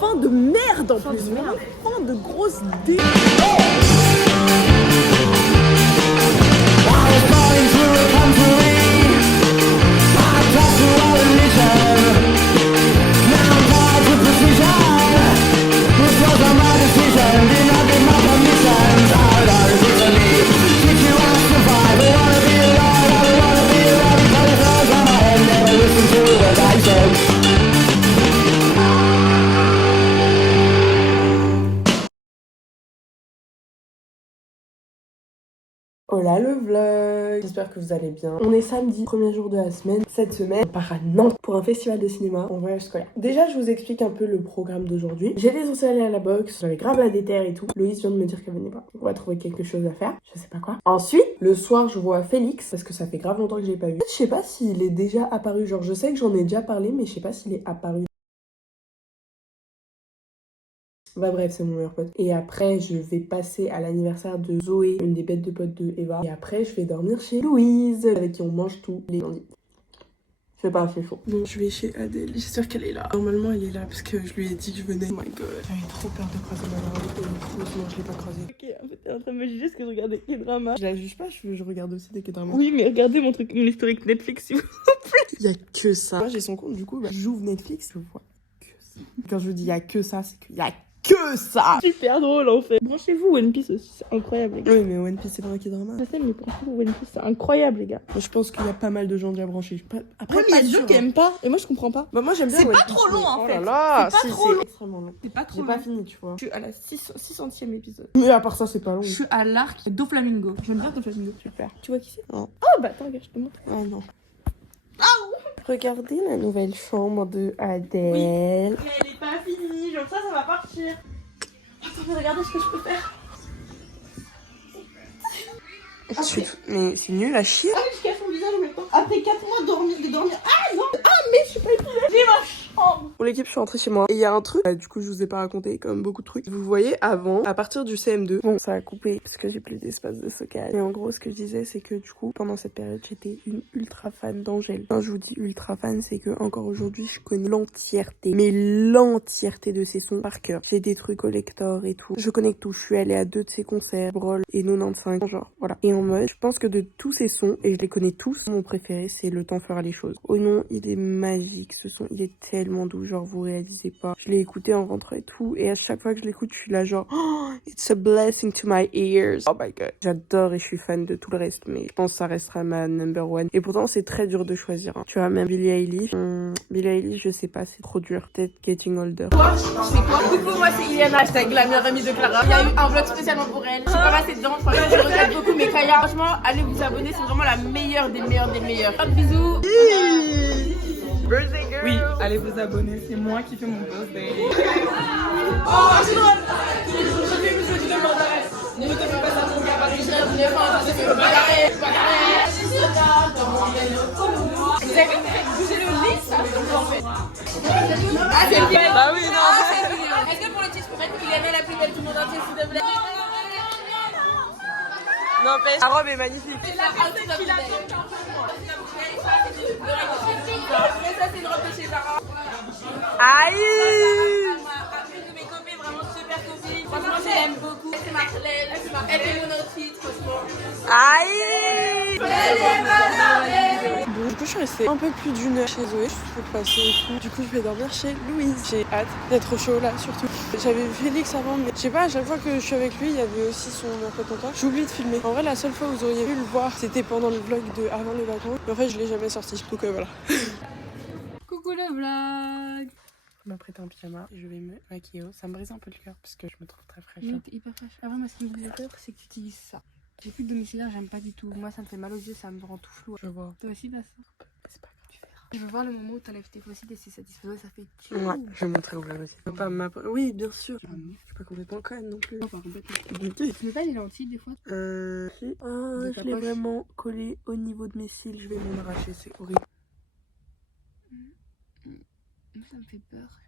fin de merde en plus. Vraiment fin de grosse dé. Hola le vlog, j'espère que vous allez bien. On est samedi, premier jour de la semaine. Cette semaine, on part à Nantes pour un festival de cinéma en voyage scolaire. Déjà, je vous explique un peu le programme d'aujourd'hui. J'étais censée aller à la boxe, j'avais grave la déterre et tout. Loïs vient de me dire qu'elle venait pas. On va trouver quelque chose à faire, je sais pas quoi. Ensuite, le soir, je vois Félix, parce que ça fait grave longtemps que je l'ai pas vu. Je sais pas s'il est déjà apparu, genre je sais que j'en ai déjà parlé, mais je sais pas s'il est apparu. Bah bref, c'est mon meilleur pote. Et après, je vais passer à l'anniversaire de Zoé, une des bêtes de potes de Eva. Et après, je vais dormir chez Louise, avec qui on mange tous les lundis. C'est pas assez chaud. Bon, je vais chez Adèle. J'espère qu'elle est là. Normalement, elle est là parce que je lui ai dit que je venais. Oh my god. J'avais trop peur de croiser ma maman. Et heureusement, je l'ai pas croisée. Ok, en fait, t'es en train de me juger parce que je regarde des K-dramas. Je la juge pas, je regarde aussi des K-dramas. Oui, mais regardez mon historique Netflix, s'il vous plaît. Il y a que ça. Moi, j'ai son compte, du coup, j'ouvre Netflix, je vois que ça. Quand je vous dis il y a que ça, c'est qu'il y a que ça. Super drôle en fait. Branchez-vous One Piece aussi, c'est incroyable les gars. Oui mais One Piece c'est pas un K-drama. Je sais mais branchez-vous One Piece, c'est incroyable les gars. Moi, je pense qu'il y a pas mal de gens déjà branchés. Après ouais, mais il y a des gens qui aiment pas et moi je comprends pas. Bah moi j'aime bien. C'est pas trop long en fait. Oh là là, c'est pas trop long. Extrêmement long. C'est pas trop long. J'ai pas fini tu vois. Je suis à la 600e épisode. Mais à part ça c'est pas long. Je suis à l'arc Doflamingo. J'aime bien Doflamingo. Super. Tu vois qui c'est? Non. Oh bah attends regarde je te montre. Ah non. Regardez la nouvelle chambre de Adèle. Oui, mais elle est pas finie, genre ça va partir. Attends, regardez ce que je peux faire. Mais c'est nul à chier. Ah oui, je cache mon visage en même temps. Après 4 mois de dormir. Ah non. Ah mais je suis pas épilée. J'ai ma chambre. Pour l'équipe, je suis rentrée chez moi. Et il y a un truc, du coup je vous ai pas raconté comme beaucoup de trucs. Vous voyez, avant, à partir du CM2, bon ça a coupé parce que j'ai plus d'espace de stockage. Et en gros, ce que je disais, c'est que du coup, pendant cette période, j'étais une ultra fan d'Angèle. Quand je vous dis ultra fan, c'est que encore aujourd'hui, je connais l'entièreté, mais l'entièreté de ses sons par cœur. J'ai des trucs collector et tout. Je connais tout. Je suis allée à 2 de ses concerts, Brawl et 95, genre voilà. Et en mode, je pense que de tous ces sons, et je les connais tous, mon préféré, c'est Le Temps fera les choses. Oh non, il est magique, ce son, il est tellement doux, genre vous réalisez pas. Je l'ai écouté en rentrant et tout, et à chaque fois que je l'écoute, je suis là genre, oh, it's a blessing to my ears. Oh my god. J'adore et je suis fan de tout le reste, mais je pense que ça restera ma number one. Et pourtant, c'est très dur de choisir. Hein. Tu vois, même Billie Eilish. Billie Eilish, je sais pas, c'est trop dur. Peut-être Getting Older. Quoi? C'est quoi? Coucou, moi c'est Iliana, hashtag la meilleure amie de Clara. Il y a eu un vlog spécialement pour elle. Je suis pas passée dedans, franchement, je regrette beaucoup, mais Kaya, franchement, allez vous abonner, c'est vraiment la meilleure des meilleures des meilleures. Bisous. Oui, allez vous abonner, c'est moi qui fais mon birthday. Oh, c'est drôle. Je fais une petite demande d'arrêt. Ne me fais pas ça, mon gars, parce que j'ai un pas, je fais bagarrer. Vous avez fait bouger le lit, ça fait en fait. Ah, c'est bien. Bah oui, non. Est-ce que pour le titre, je peux mettre Iliana la plus belle du monde entier, s'il te plaît? N'empêche, la robe est magnifique. C'est la partie qui la tombe un peu moins. Ça, c'est une robe de chez Zara. Aïe! Une de mes copines, vraiment super copine. Franchement, je l'aime beaucoup. C'est Marlène, elle est mon outfit, franchement. Aïe! Bon, du coup, je suis restée un peu plus d'1 heure chez Zoé. Je suis passée et tout. Du coup, je vais dormir chez Louise. J'ai hâte d'être au chaud là, surtout. J'avais vu Félix avant, mais je sais pas, à chaque fois que je suis avec lui, il y avait aussi son emploi de temps. J'ai oublié de filmer. En vrai, la seule fois où vous auriez pu le voir, c'était pendant le vlog de avant les vacances. Mais en fait, je l'ai jamais sorti. Donc voilà. Coucou le vlog. Je m'apprête un pyjama et je vais me maquiller. Ça me brise un peu le cœur parce que je me trouve très fraîche. Oui, t'es hyper fraîche. Avant, moi, ce qui me fait peur, c'est que tu utilises ça. Les pubs domiciliaires, j'aime pas du tout. Moi, ça me fait mal aux yeux, ça me rend tout flou. Je vois. Toi aussi, t'as ça? C'est pas grave. Tu verras. Je veux voir le moment où t'enlèves tes fossiles et c'est satisfaisant, ça fait tchou. Ouais, je vais montrer au vlog aussi. Oui, bien sûr. Je suis pas complètement conne non plus. Non, pas complètement. Tu mets pas les lentilles des fois? Si. Ah, je l'ai vraiment collé au niveau de mes cils. Je vais m'en arracher, c'est horrible. Ça me fait peur.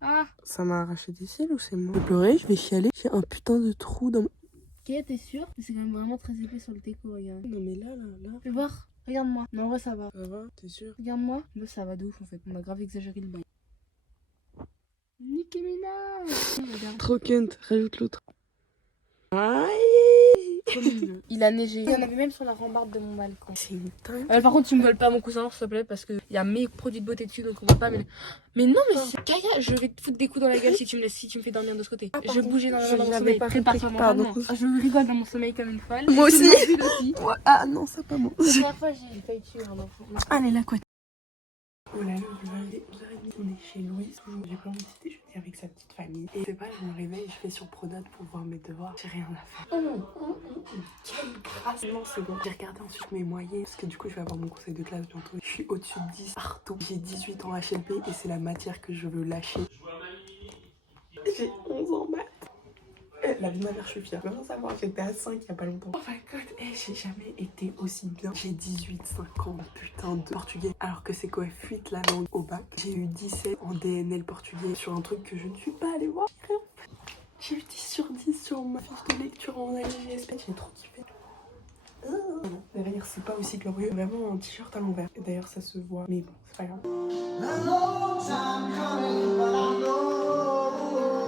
Ah! Ça m'a arraché des cils ou c'est moi? Je vais pleurer, je vais chialer. J'ai un putain de trou dans mon... Ok, t'es sûre? C'est quand même vraiment très épais sur le déco, regarde. Non mais là. Fais voir. Regarde-moi. Non, en vrai, ça va. Ça va? T'es sûr? Regarde-moi. Là, ça va de ouf en fait. On a grave exagéré le bail. Nicki Minaj. Trop cunt, rajoute l'autre. Aïe. Trop mignon. Il a neigé. Il y en avait même sur la rambarde de mon balcon. C'est une dingue. Par contre, tu me voles pas mon cousin, s'il te plaît, parce qu'il y a mes produits de beauté dessus, donc on voit pas. Mais non, mais c'est Kaya, je vais te foutre des coups dans la gueule si tu me fais dormir de ce côté. Je bougeais dans mon sommeil. Prépare-toi Pardon. Je rigole dans mon sommeil comme une folle. Moi aussi. aussi. Ouais. Ah non, ça pas moi. La dernière fois, j'ai failli tuer un enfant. Allez, la couette. Oh là là, il est 11h30, on est chez Louise. J'ai pas envie de déjeuner avec sa petite famille. Et c'est pas, je me réveille, je vais sur Pronote pour voir mes devoirs. J'ai rien à faire. Quelle grâce. Non, c'est bon. J'ai regardé ensuite mes moyens. Parce que du coup, je vais avoir mon conseil de classe bientôt. Je suis au-dessus de 10 partout. J'ai 18 en HLP et c'est la matière que je veux lâcher. J'ai 11 en maths. La vie de ma mère, je suis fière. Vraiment savoir, j'étais à 5 il y a pas longtemps. Oh my god, j'ai jamais été aussi bien. J'ai 18-50 putain de portugais. Alors que c'est quoi, fuite la langue au bac. J'ai eu 17 en DNL portugais sur un truc que je ne suis pas allée voir. J'ai eu 10 sur 10 sur ma fiche de lecture en AGSP. J'ai trop kiffé. Derrière, c'est pas aussi glorieux. Vraiment un t-shirt à l'envers. D'ailleurs, ça se voit. Mais bon, c'est pas grave.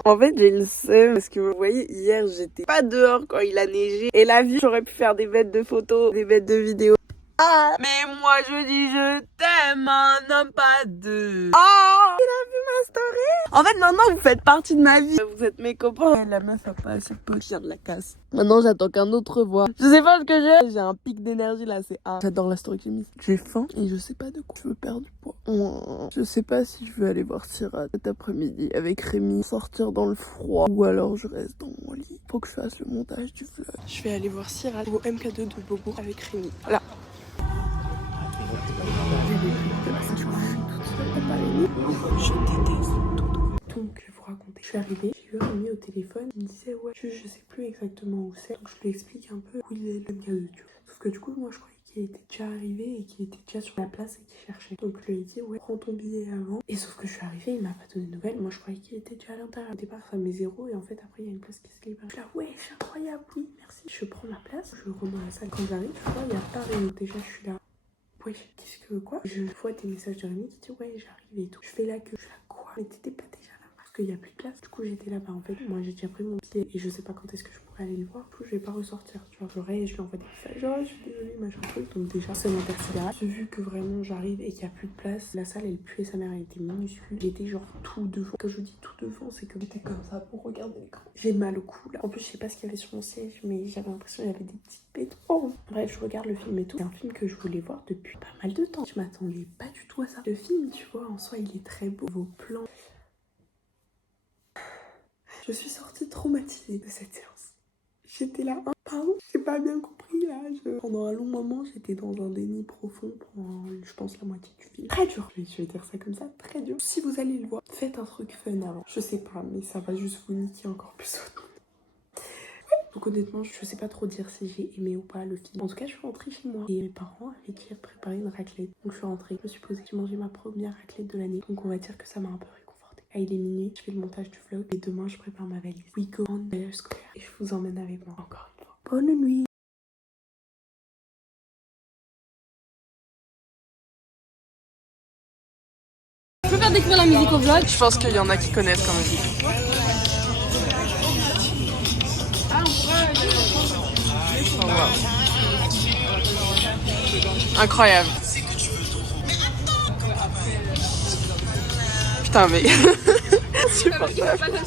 En fait, j'ai le seum parce que vous voyez, hier, j'étais pas dehors quand il a neigé. Et la vie, j'aurais pu faire des bêtes de photos, des bêtes de vidéos. Ah, mais moi, je dis je t'aime, un homme, pas deux. Oh, il a vu ma story. En fait, maintenant, vous faites partie de ma vie. Vous êtes mes copains. La meuf a pas assez de pote, de la casse. Maintenant, j'attends qu'un autre voit. Je sais pas ce que j'ai. J'ai un pic d'énergie là, c'est A. J'adore la story que j'ai mise. J'ai faim et je sais pas de quoi. Je veux perdre du poids. Je sais pas si je veux aller voir Sirat cet après-midi avec Rémi, sortir dans le froid ou alors je reste dans mon lit. Faut que je fasse le montage du vlog. Je vais aller voir Sirat au MK2 de Bobo avec Rémi. Voilà. Je déteste tout. Donc, je vais vous raconter. Je suis arrivée, j'ai eu Rémi au téléphone. Il me disait, ouais, je sais plus exactement où c'est. Donc, je lui explique un peu où il est le MK2. Sauf que du coup, moi, je croyais qu'il était déjà arrivé et qu'il était déjà sur la place et qu'il cherchait. Donc, je lui ai dit, ouais, prends ton billet avant. Et sauf que je suis arrivée, il m'a pas donné de nouvelles. Moi, je croyais qu'il était déjà à l'intérieur. Au départ, ça met 0 et en fait, après, il y a une place qui se libère. Je suis là, ouais, c'est incroyable, oui, merci. Je prends ma place, je remets la salle. Quand j'arrive, je vois, il y a pas Rémi. Déjà, je suis là. Ouais, qu'est-ce que quoi? Je vois tes messages de Rémi qui dit ouais j'arrive et tout. Je fais la queue. Je fais quoi? Mais t'étais pas déjà là? Parce qu'il y a plus de place. Du coup j'étais là-bas en fait. Moi j'ai déjà pris mon billet et je sais pas quand est-ce que je pourrais aller le voir. Du coup je vais pas ressortir. Tu vois, je lui envoie des messages. Oh je suis désolée machin truc. Donc déjà c'est l'intersidéral. Vu que vraiment j'arrive et qu'il y a plus de place, la salle elle puait sa mère, elle était minuscule. J'étais genre tout devant. Quand je dis tout devant, c'est que j'étais comme ça pour regarder l'écran. J'ai mal au cou là. En plus je sais pas ce qu'il y avait sur mon siège, mais j'avais l'impression qu'il y avait des petites bêtes. Oh bref, je regarde le film et tout. C'est un film que je voulais voir depuis pas mal de temps. Je m'attendais pas du tout à ça. Le film, tu vois, en soi, il est très beau. Vos plans. Je suis sortie traumatisée de cette séance. J'étais là, pardon, j'ai pas bien compris là. Pendant un long moment, j'étais dans un déni profond pendant, je pense, la moitié du film. Très dur. Je vais dire ça comme ça, très dur. Si vous allez le voir, faites un truc fun avant. Je sais pas, mais ça va juste vous niquer encore plus. Donc honnêtement, je sais pas trop dire si j'ai aimé ou pas le film. En tout cas, je suis rentrée chez moi et mes parents avaient déjà préparé une raclette. Donc je suis rentrée, je me suis posée, j'ai mangé ma première raclette de l'année. Donc on va dire que ça m'a un peu réconfortée. Ah, il est minuit, je fais le montage du vlog et demain je prépare ma valise. We go on the square et je vous emmène avec moi encore une fois. Bonne nuit. Je peux faire découvrir la musique au vlog. Je pense qu'il y en a qui connaissent quand même. Oh, wow. Incroyable. Putain mais insupportable.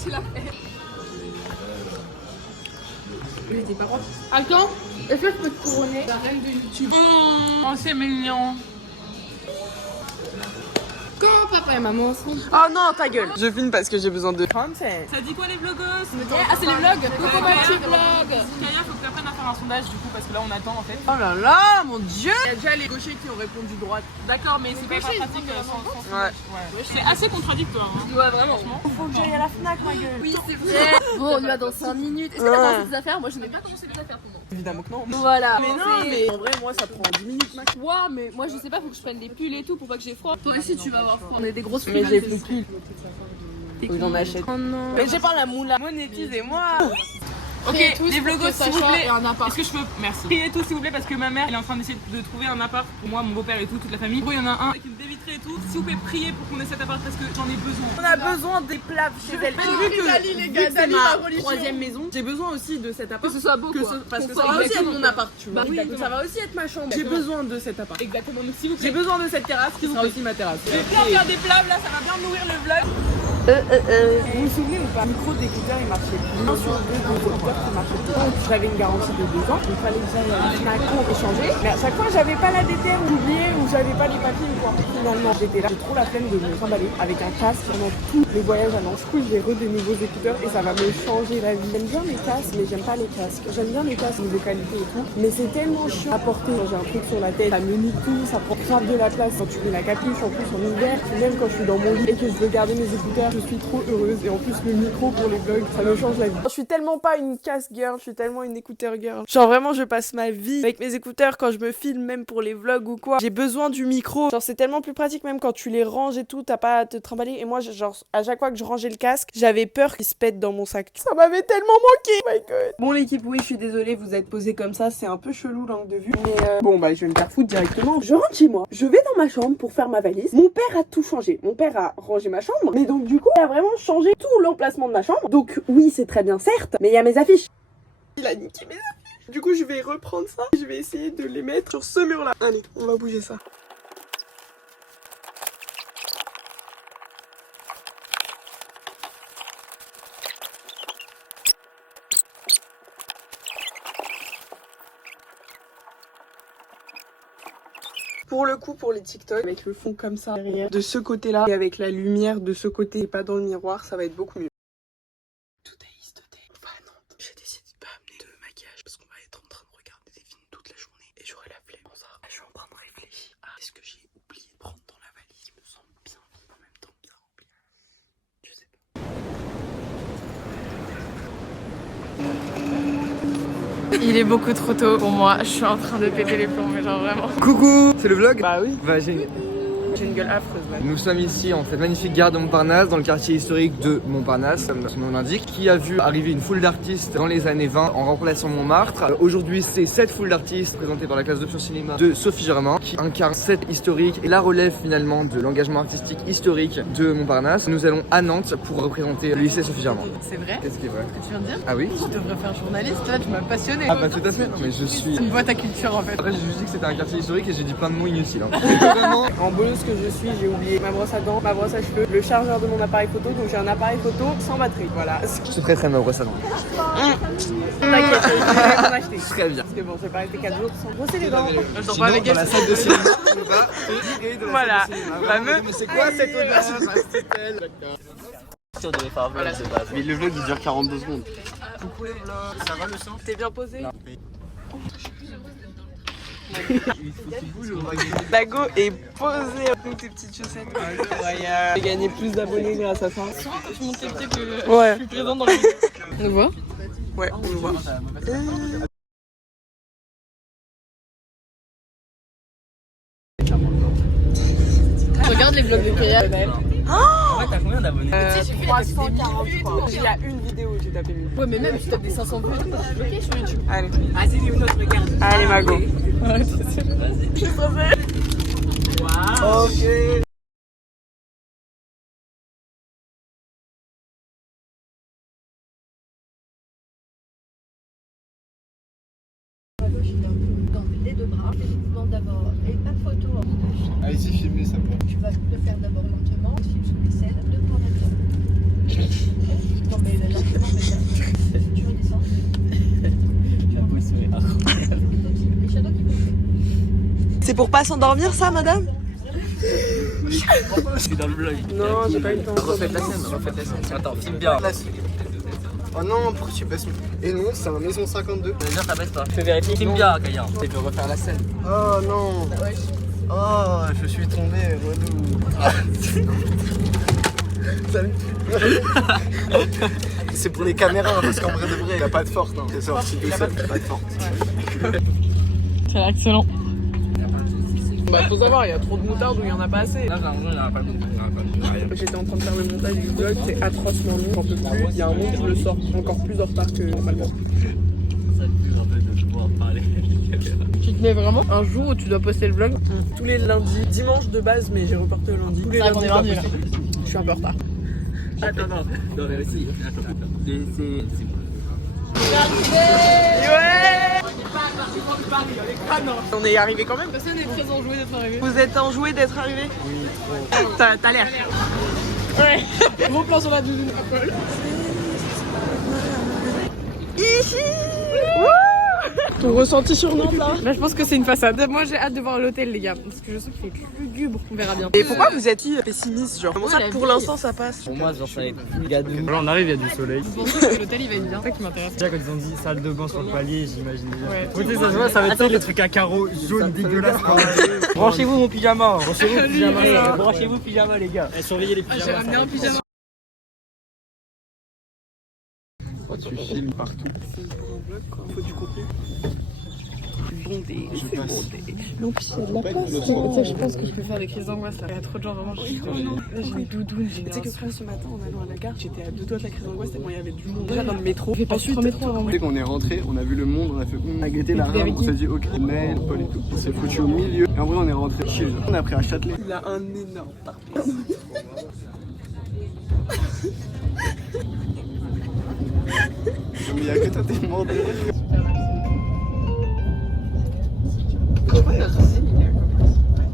Attends, est-ce que je peux te couronner la reine de YouTube? Oh, c'est mignon. Quand papa et maman sont... Oh non, ta gueule. Je filme parce que j'ai besoin de content. Ça dit quoi les vlogos? Ah c'est les vlogs. Coucou ma petite vlog. Kaya, faut que tu apprennes à faire un sondage du coup parce que là on attend en fait. Oh là là, mon dieu. Il y a déjà les gauchers qui ont répondu droite. D'accord, mais c'est pas pratique sans sondage. Ouais. C'est assez contradictoire. Hein. Ouais vraiment. Faut que j'aille à la FNAC, ma gueule. Oui c'est vrai. Bon on y va dans 5 minutes. Est-ce que t'as commencé tes affaires? Moi je n'ai pas commencé mes affaires pour moi. Évidemment que non. Voilà. Mais non, mais en vrai, moi ça prend 10 minutes max. Ouah mais moi je sais pas, faut que je prenne des pulls et tout pour pas que j'ai froid. Toi aussi tu vas avoir froid. On est des grosses Mais frileuses. j'ai plus de pulls. Faut que j'en achète. Oh non. Mais j'ai pas la moula. Monétisez-moi. Ok, les vlogos s'il vous plaît. Est-ce que je peux... Merci. Criez tous s'il vous plaît parce que ma mère elle est en train d'essayer de trouver un appart pour moi, mon beau-père et tout, toute la famille. En gros il y en a un avec une baie vitrée enregistré et tout. Si vous pouvez prier pour qu'on ait cet appart parce que j'en ai besoin. On a besoin des plats chez elle. Vu que c'est ma troisième maison, j'ai besoin aussi de cet appart. Que ce soit beau quoi. Parce que ça va aussi être mon appart, tu vois. Ça va aussi être ma chambre. J'ai besoin de cet appart. Exactement, donc si vous J'ai besoin de cette terrasse qui sera aussi ma terrasse. Je vais bien faire des plats, là ça va bien nourrir le vlog. Vous vous souvenez ou pas, le micro d'écouteur il marchait plus. Un sur deux d'écouteurs qui marchait plus. Donc j'avais une garantie de 2 ans. Il fallait que j'aille à Fnac pour échanger. Mais à chaque fois j'avais pas la DTR, j'oubliais ou j'avais pas les papiers ou quoi. Finalement j'étais là. J'ai trop la flemme de me trimballer avec un casque pendant tous les voyages à Lens. Du coup j'ai des nouveaux écouteurs et ça va me changer la vie. J'aime bien les casques mais j'aime pas les casques. J'aime bien les casques niveau qualité et tout. Mais c'est tellement chiant à porter. J'ai un truc sur la tête, ça me nique tout, ça prend grave de la place. Quand tu mets la capuche en plus en hiver, même quand je suis dans mon lit et que je veux garder mes écouteurs, je suis trop heureuse. Et en plus le micro pour les vlogs, ça me change la vie. Je suis tellement pas une casse girl, je suis tellement une écouteur girl. Genre vraiment je passe ma vie avec mes écouteurs quand je me filme, même pour les vlogs ou quoi. J'ai besoin du micro. Genre c'est tellement plus pratique même quand tu les ranges et tout, t'as pas à te trimballer. Et moi genre à chaque fois que je rangeais le casque, j'avais peur qu'il se pète dans mon sac. Ça m'avait tellement manqué. Oh my god. Bon l'équipe, oui je suis désolée, vous êtes posés comme ça, c'est un peu chelou l'angle de vue. Mais bon bah je vais me faire foutre directement. Je rentre chez moi, je vais dans ma chambre pour faire ma valise. Mon père a tout changé. Mon père a rangé ma chambre. Mais donc du coup il a vraiment changé tout l'emplacement de ma chambre. Donc oui c'est très bien certes, mais il y a mes affiches. Il a niqué mes affiches. Du coup je vais reprendre ça. Je vais essayer de les mettre sur ce mur là. Allez on va bouger ça. Pour le coup, pour les TikTok, avec le fond comme ça derrière, de ce côté-là, et avec la lumière de ce côté et pas dans le miroir, ça va être beaucoup mieux. Today is the day. On va à Nantes. J'ai décidé de pas amener de maquillage parce qu'on va être en train de regarder des films toute la journée et j'aurai la flemme. Bon, ça, je suis en train de réfléchir à ce que j'ai oublié de prendre dans la valise qui me semble bien vide en même temps bien rempli. Je sais pas. Il est beaucoup trop tôt pour moi, je suis en train de péter les plombs, mais genre vraiment. Coucou, c'est le vlog? Bah oui. Bah j'ai une gueule affreuse, ouais. Nous sommes ici en cette magnifique gare de Montparnasse, dans le quartier historique de Montparnasse, comme son nom l'indique, qui a vu arriver une foule d'artistes dans les années 20 en remplacement Montmartre. Aujourd'hui, c'est cette foule d'artistes présentée par la classe d'option cinéma de Sophie Germain, qui incarne cette historique et la relève finalement de l'engagement artistique historique de Montparnasse. Nous allons à Nantes pour représenter le lycée Sophie Germain. C'est vrai? Qu'est-ce qui est vrai? Ce que tu viens de dire? Ah oui? Tu devrais faire journaliste, là tu m'as passionné. Ah bah tout à fait, non mais je suis... Tu me vois ta culture en fait. Après j'ai juste dit que c'était un quartier historique et j'ai dit plein de mots inutiles. Hein. Vraiment. En bonus que je suis, j'ai oublié ma brosse à dents, ma brosse à cheveux, le chargeur de mon appareil photo, donc j'ai un appareil photo sans batterie, voilà. Je te prêterai ma brosse à dents. T'inquiète, je vais m'en acheter. Très bien. Parce que bon, je vais pas rester 4 jours sans brosser les dents. Sinon, dans la salle de cinéma, on va te virer de la Voilà. salle de cinéma. Fameux. Mais c'est quoi cette odeur? Si on devait faire un vlog de base. Mais le vlog il dure 42 secondes. Coucou les vlogs, ça va le sang? T'es bien posé? Non. Dago est posé avec tes petites chaussettes. Incroyable. J'ai gagné plus d'abonnés grâce à ça. Je montre les pieds que Ouais. je suis présente dans la vidéo. On nous voit? Ouais, on le voit. Regarde les vlogs de Kaya. Ouais, t'as combien d'abonnés? 343. Il y a une vidéo où j'ai tapé 1000. Ouais, mais même tu tapes des 500 vues, t'es bloqué sur YouTube. Allez. Vas-y, Younes, regarde. Allez, Mago. Ok. Dans les 2 bras, les mouvements d'abord et pas de photo en de film. Allez-y, filmez ça. Tu vas le faire d'abord lentement, suivre sous les selles, 2 points maintenant. Non mais lentement, mais tu redescends. La boisson est incroyable. Les shadows qui vont. C'est pour pas s'endormir, ça, madame? Je suis dans le vlog. Non, j'ai pas eu le temps. Refaites la scène, refaites la scène. Attends, filme bien. Oh non, pourquoi tu baisses? Et non, c'est un maison 52. Déjà, ça baisse pas. Je vérifie. Filme bien, Kaya. Tu veux refaire la scène. Oh non. Oh, je suis tombé, relou. Salut. C'est pour les caméras, parce qu'en vrai de vrai, il a pas de force. Hein. C'est sorti tout seul, pas de force. C'est excellent. Bah, faut savoir, il y a trop de moutarde ou il y en a pas assez. Là, j'ai l'impression qu'il n'y en a pas beaucoup. J'étais en train de faire le montage du vlog, c'est atrocement long, j'en peux plus. Il y a un moment où je le sors encore plus en retard que normalement. Ça te plus en fait de pouvoir parler avec les caméras. Mais vraiment, un jour où tu dois poster le vlog. Tous les lundis, dimanche de base, mais j'ai reporté au lundi. Tous les lundis, qu'on est je dois lundi, poster. Je suis un peu en retard. Attends, non, mais aussi. Attends. C'est. On est arrivé quand même. Personne n'est très enjoué d'être arrivé. Vous êtes enjoué d'être arrivé? Oui. T'as l'air. Ouais. Gros plan sur la doudoune à Paul. Ici. Ton ressenti sur Nantes là? Bah, je pense que c'est une façade. Moi j'ai hâte de voir l'hôtel, les gars. Parce que je sais qu'il fait lugubre. On verra bien. Et pourquoi vous êtes si pessimiste genre? Comment ça pour l'instant ça passe? Pour moi, genre, ça va être gadou. Là, on arrive, il y a du soleil. Je pense que l'hôtel il va être bien. C'est ça qui m'intéresse. Déjà, quand ils ont dit salle de bain sur le palier, j'imagine déjà. Ouais. Vous savez, ça se voit, ça va être les trucs à carreaux jaunes dégueulasses. Branchez-vous mon pyjama. Branchez-vous mon pyjama. Branchez-vous le pyjama, les gars. Et surveillez les pyjamas. J'ai ramené un pyjama. Oh, tu filmes partout. C'est pour un vlog quoi, faut du contenu. Bondé, Je c'est passe. bondé. Non, puis il y a de la place. Tu sais, je pense que je peux faire des crises d'angoisse là. Il y a trop de gens vraiment. J'ai des doudounes. Tu sais que frère, ce matin en allant à la gare, j'étais à deux doigts de la crise d'angoisse tellement il y avait du monde. Déjà dans le métro. J'ai pas su le métro avant. Tu sais qu'on est rentré, on a vu le monde, on a fait on a guetté la rame, on s'est dit ok, Maël, Paul et tout. On s'est foutu au milieu. Et en vrai, on est rentré chez eux. On a pris à Châtelet. Il a un énorme parpaing. Mais il y a que toi, t'es mort de rire.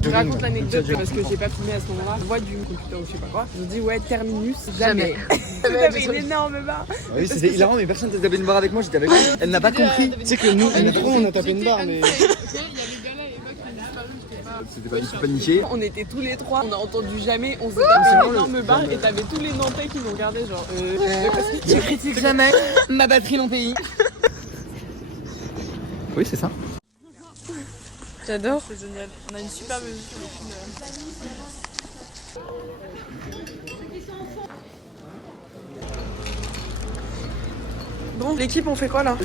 Je raconte l'anecdote parce que j'ai pas filmé à ce moment-là. Je vois du computer ou je sais pas quoi. Je me dis ouais, terminus, jamais. J'avais une énorme barre. Oui, c'était hilarant, mais personne t'a tapé une barre avec moi, j'étais avec elle. Elle n'a pas compris. Tu sais que nous trois, on a tapé une barre, mais. C'était pas du tout paniqué. On était tous les trois, on a entendu jamais, on s'est tapé une énorme barre et t'avais tous les Nantais qui nous regardaient genre Tu critiques jamais ma batterie non pays. Oui, c'est ça. J'adore. c'est génial. On a une superbe vue sur le film. Bon, l'équipe, on fait quoi là?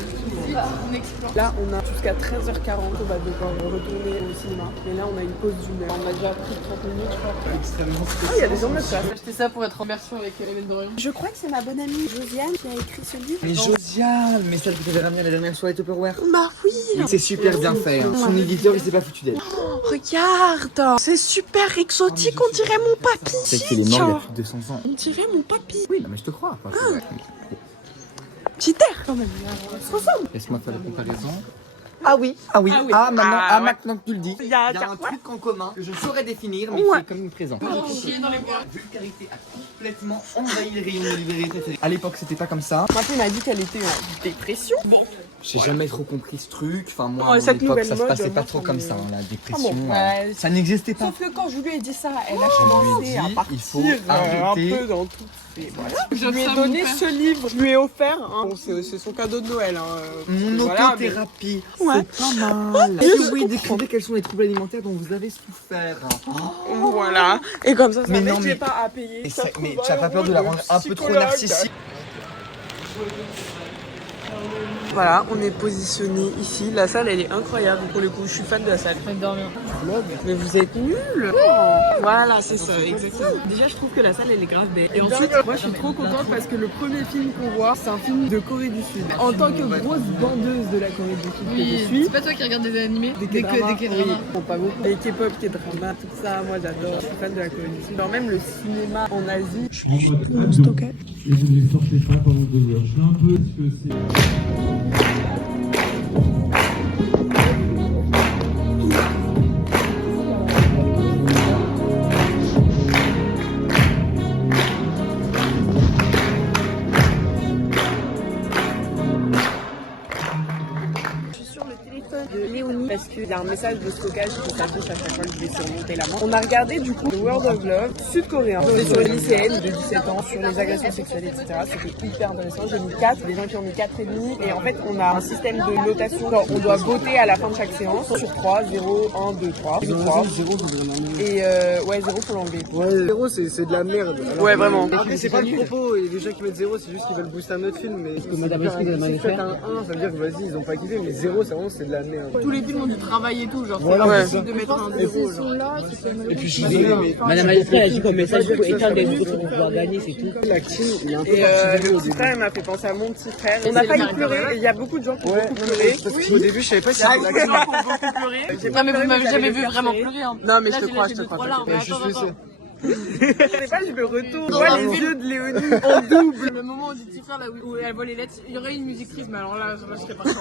Là, on a jusqu'à 13h40, on va devoir retourner au cinéma. Mais là, on a une pause d'une heure. On a déjà pris 30 minutes, je crois. Extrêmement Ah, il y a des gens de notre classe. J'ai acheté ça pour être en immersion avec Hélène Dorian. Je crois que c'est ma bonne amie Josiane qui a écrit ce livre. Mais Josiane, mais celle que t'avais ramenée à la dernière soirée Tupperware. Bah oui. C'est super bien fait. Hein. Son éditeur, il s'est pas foutu d'elle. Regarde, c'est super exotique, on dirait mon papy. C'est qu'il est mort il y a plus de 200 ans. On dirait mon papy. Oui, non, mais je te crois. Enfin, c'est vrai. Petit air quand même. Laisse-moi faire la comparaison. Ah oui. Ah oui, Ah oui. ah, maintenant, Ah ouais. maintenant que tu le dis, Il y a un truc en commun que je saurais définir, mais Ouais. qui est comme présent. Chier dans les bois. Vulgarité a complètement envahi le rayon de liberté. À l'époque, c'était pas comme ça. Ma fille m'a dit qu'elle était en dépression. Bon. J'ai jamais trop compris ce truc. Enfin, moi, Oh, à mon cette époque, nouvelle ça se mode, passait moi, pas ça trop me- comme ça. Hein, la dépression, Ah bon, ouais. Ça n'existait pas. Sauf que quand je lui ai dit ça, elle a lui ai commencé dit, à il partir faut un arrêter. peu dans tout. Et voilà. Je lui ai donné ce livre, je lui ai offert. Hein. Bon, c'est son cadeau de Noël. Hein. Mon Voilà, autothérapie, Ouais. c'est pas mal. Je Est-ce que vous pouvez comprends. décrire quels sont les troubles alimentaires dont vous avez souffert? Voilà. Et comme ça, Mais fait non, que j'ai mais- pas à payer. Et ça ça- trouve mais tu as pas peur de la rendre un peu trop psychologue. narcissique? Voilà, on est positionné ici. La salle, elle est incroyable. Pour le coup, je suis fan de la salle. Je vais dormir. Mais vous êtes nuls. Voilà, c'est ça, exactement. Déjà, je trouve que la salle, elle est grave belle. Et ensuite, moi, je suis trop contente parce que le premier film qu'on voit, c'est un film de Corée du Sud. En tant que grosse bandeuse de la Corée du Sud que je suis, C'est pas toi qui regarde des animés? des K-dramas, oui, bon, pas beaucoup. Les K-pop, K-drama, tout ça, moi j'adore. Je suis fan de la Corée du Sud. Genre même le cinéma en Asie. Je suis tout mon stockage. Et vous ne les sortez pas pendant 2 heures. Je sais un peu ce que c'est. Je suis sur le téléphone de Léonie parce qu'il y a un message de stockage qui s'affiche à chaque fois que je vais surmonter la main. On a regardé du coup The World of Love sud-coréen. On est sur une lycéenne de 17 ans sur les agressions sexuelles, etc. C'était hyper intéressant. J'ai mis 4, des gens qui ont mis 4,5. Et en fait, on a un système de notation. Genre, on doit voter à la fin de chaque séance sur 3, 0, 1, 2, 3. 3. Et ouais, 0 pour l'enlever. Ouais, 0 c'est de la merde. Alors, Ouais, vraiment. Après, c'est pas le propos. Il y a des gens qui mettent 0, c'est juste qu'ils veulent booster un autre film. Mais si Madame Esprit de la si vous faites Marie un 1, ça veut dire que vas-y, ils ont pas kiffé. Mais 0, c'est vraiment c'est de la merde. Tous les les films ont du travail et tout, genre. Voilà, Ouais. c'est ça. De mettre un euro, genre. Et puis je suis désolé, mais Madame Alice, elle a dit qu'on message pour éteindre les autres pour pouvoir gagner, c'est tout. l'acting, il est un peu Et particulier le au petit début. frère m'a fait penser à mon petit frère. On a failli pleurer, et il y a beaucoup de gens qui ont beaucoup pleuré. Parce qu'au début, je savais pas si c'était l'acting. Non, mais vous m'avez jamais vu vraiment pleurer, hein. Non, mais Là, je te j'ai crois, lâché je te deux, crois. trois larmes. Mais Je suis attends, stressé. attends. Je sais pas, je me retourne. Je Dans vois un les film. yeux de Léonie en double. Le moment du petit frère là où elle voit les lettres, il y aurait une musique triste, mais alors là, je serais pas sûre.